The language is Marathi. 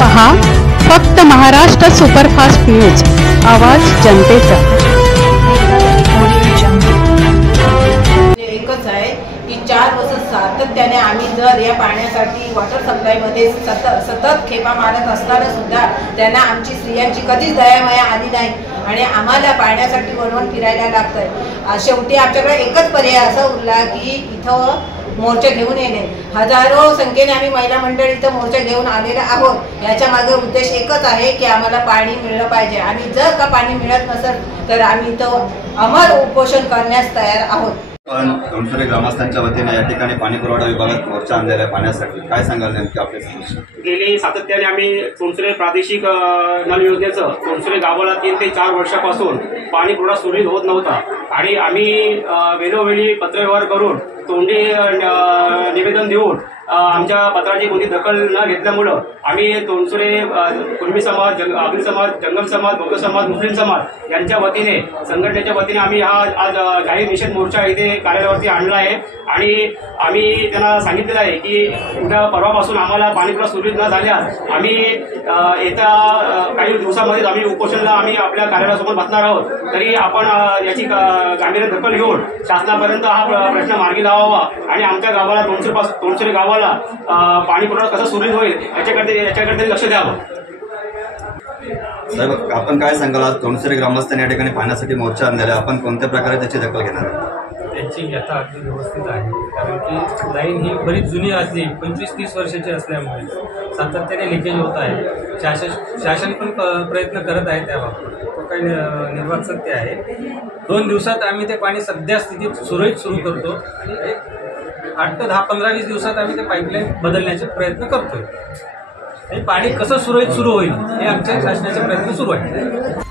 पहा फक्त महाराष्ट्र सुपरफास्ट न्यूज, आवाज जनतेचा। एकच आहे की 4 वर्ष सातत्याने आम्ही जर या पाण्यासाठी वॉटर सप्लायमध्ये सतत खेपा मारत असताना सुद्धा त्यांना आमची स्त्रियांची कधीच दयामाया आली नाही आणि आम्हाला पाण्यासाठी वणवण फिरायला लागतंय। शेवटी आमच्याकडे एकच पर्याय असा उरला की इथं मोर्चा घेऊन येणे। हजारो संख्येने आम्ही महिला मंडळ इथं मोर्चा घेऊन आलेला आहोत। याच्या मागे उद्देश एकच आहे की आम्हाला पाणी मिळलं पाहिजे आणि जर का पाणी मिळत नसेल तर आम्ही इथं अमर उपोषण करण्यास तयार आहोत। पण तोंडसुरे ग्रामस्थांच्या वतीने या ठिकाणी पाणी पुरवठा विभागात मोर्चा आणलेला आहे पाण्यासाठी, काय सांगाल नेमकी आपली समस्या? गेली सातत्याने आम्ही तोंडसुरे प्रादेशिक नल योजनेचं तोंडसुरे गावाला 3 ते 4 वर्षापासून पाणी पुरवठा सुरळीत होत नव्हता आणि आम्ही वेळोवेळी पत्रव्यवहार करून तोंडी निवेदन देऊन आमच्या पत्राची कोणती दखल न घेतल्यामुळं आम्ही तोंडसुरे कुर्मी समाज, आगरी समाज, जंगल समाज, बौद्ध समाज, मुस्लिम समाज यांच्या वतीने संघटनेच्या वतीने आम्ही हा आज जाहीर निषेध मोर्चा इथे कार्यालयावरती आणला आहे आणि आम्ही त्यांना सांगितलेलं आहे की उद्या परवापासून आम्हाला पाणीपुरवठा सुरळीत न झाल्यास आम्ही येत्या काही दिवसामध्येच आम्ही उपोषणला आम्ही आपल्या कार्यालयासमोर बसणार आहोत। तरी आपण याची गांभीर्य दखल घेऊन शासनापर्यंत हा प्रश्न मार्गी लावावा आणि आमच्या गावाला तोंडसुरे गावाला पाणी पुरवठा कसा सुरळीत होईल याच्याकडे लक्ष द्यावं। साहेब, आपण काय सांगाल? आज तोंडसुरे ग्रामस्थांनी या ठिकाणी पाण्यासाठी मोर्चा आणलेला आहे, आपण कोणत्या प्रकारे त्याची दखल घेणार आहात? त्यांची व्यथा अगदी व्यवस्थित आहे, कारण की लाईन ही बरीच जुनी असली 25-30 वर्षाची असल्यामुळे सातत्याने लिकेज होत आहे। शासन पण प्रयत्न करत आहे त्याबाबत, तो काही निर्वाक सत्य आहे। 2 दिवसात आम्ही ते पाणी सध्या स्थितीत सुरळीत सुरू करतो आणि 8 ते 10, 15-20 दिवसात आम्ही ते पाईपलाईन बदलण्याचे प्रयत्न करतोय आणि पाणी कसं सुरळीत सुरू होईल हे आमच्या शासनाचे प्रयत्न सुरू आहेत।